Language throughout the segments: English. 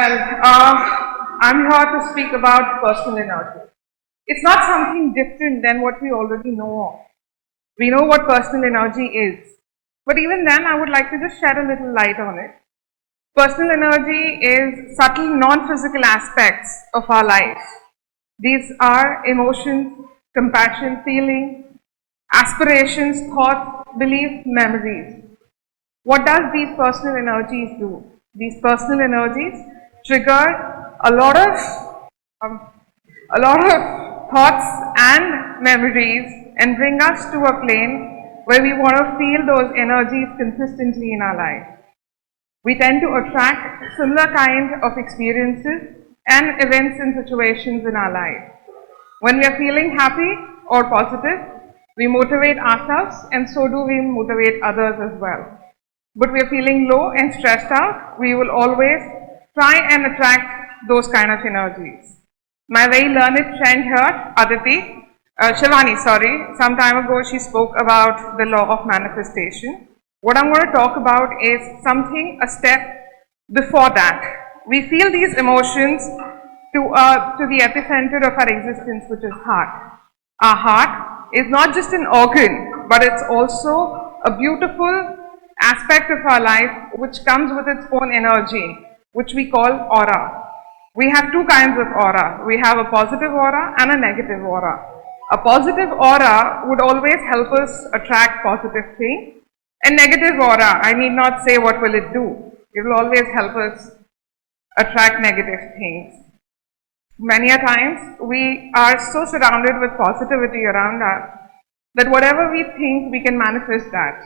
I'm here to speak about personal energy. It's not something different than what we already know of. We know what personal energy is. But even then, I would like to just shed a little light on it. Personal energy is subtle non-physical aspects of our life. These are emotions, compassion, feeling, aspirations, thoughts, beliefs, memories. What does these personal energies do? These personal energies trigger a lot of thoughts and memories and bring us to a plane where we want to feel those energies consistently in our life. We tend to attract similar kind of experiences and events and situations in our life. When we are feeling happy or positive, we motivate ourselves and so do we motivate others as well. But we are feeling low and stressed out, we will always try and attract those kind of energies. My very learned friend here, Shivani, some time ago she spoke about the law of manifestation. What I'm going to talk about is something a step before that. We feel these emotions to the epicenter of our existence, which is heart. Our heart is not just an organ, but it's also a beautiful aspect of our life which comes with its own energy, which we call aura. We have two kinds of aura. We have a positive aura and a negative aura. A positive aura would always help us attract positive things. And negative aura, I need not say what will it do. It will always help us attract negative things. Many a times, we are so surrounded with positivity around us that whatever we think, we can manifest that.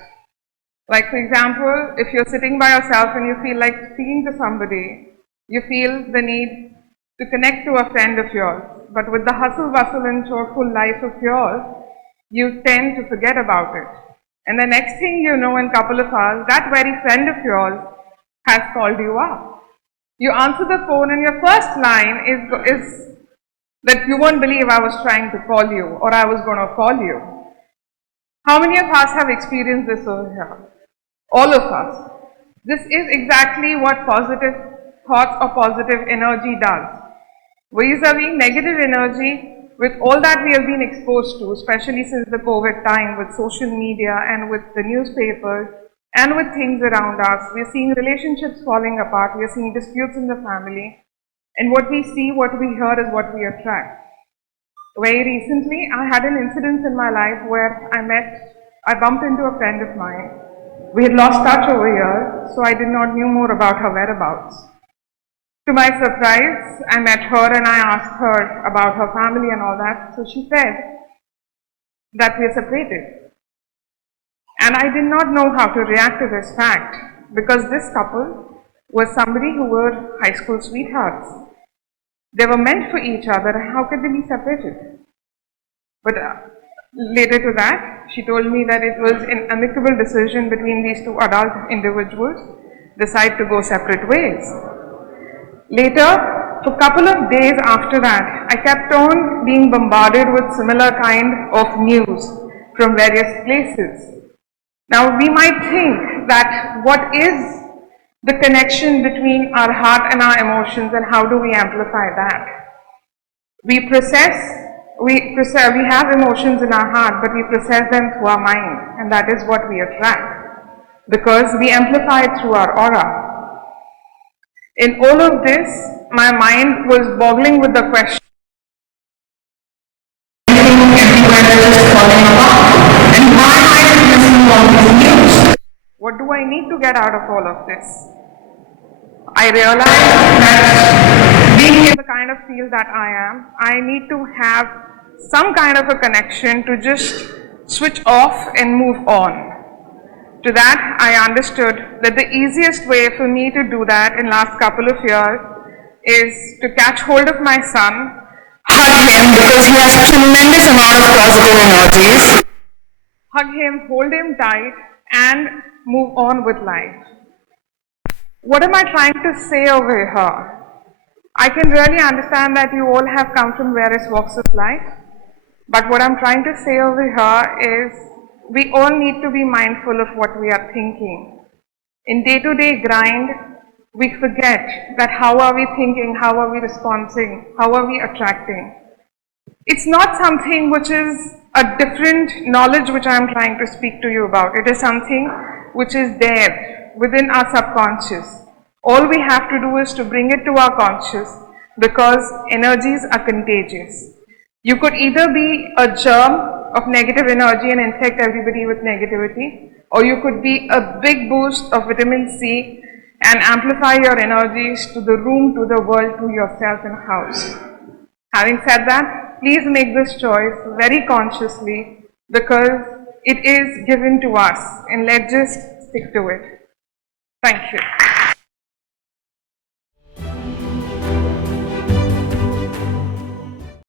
Like for example, if you're sitting by yourself and you feel like speaking to somebody, you feel the need to connect to a friend of yours. But with the hustle, bustle and choreful life of yours, you tend to forget about it. And the next thing you know, in a couple of hours, that very friend of yours has called you up. You answer the phone and your first line is that you won't believe I was trying to call you or I was going to call you. How many of us have experienced this over here? All of us. This is exactly what positive thoughts or positive energy does. Vis-a-vis negative energy, with all that we have been exposed to, especially since the COVID time with social media and with the newspapers and with things around us, we're seeing relationships falling apart, we're seeing disputes in the family, and what we see, what we hear is what we attract. Very recently, I had an incident in my life where I bumped into a friend of mine. We had lost touch over years, so I did not know more about her whereabouts. To my surprise, I met her and I asked her about her family and all that. So she said that we are separated. And I did not know how to react to this fact because this couple was somebody who were high school sweethearts. They were meant for each other. How could they be separated? But later to that, she told me that it was an amicable decision between these two adult individuals decide to go separate ways. Later, for a couple of days after that, I kept on being bombarded with similar kind of news from various places. Now, we might think that what is the connection between our heart and our emotions and how do we amplify that? We have emotions in our heart, but we process them through our mind, and that is what we attract because we amplify it through our aura. In all of this, my mind was boggling with the question, and why am I missing all these news? What do I need to get out of all of this? I realized that being in the kind of field that I am, I need to have some kind of a connection to just switch off and move on. To that, I understood that the easiest way for me to do that in last couple of years is to catch hold of my son, hug him because he has tremendous amount of positive energies, hug him, hold him tight and move on with life. What am I trying to say over here? I can really understand that you all have come from various walks of life, but what I'm trying to say over here is we all need to be mindful of what we are thinking. In day-to-day grind, we forget that how are we thinking, how are we responding, how are we attracting. It's not something which is a different knowledge which I am trying to speak to you about. It is something which is there within our subconscious. All we have to do is to bring it to our conscious, because energies are contagious. You could either be a germ of negative energy and infect everybody with negativity, or you could be a big boost of vitamin C and amplify your energies to the room, to the world, to yourself and house. Having said that, please make this choice very consciously, because it is given to us, and let's just stick to it. Thank you.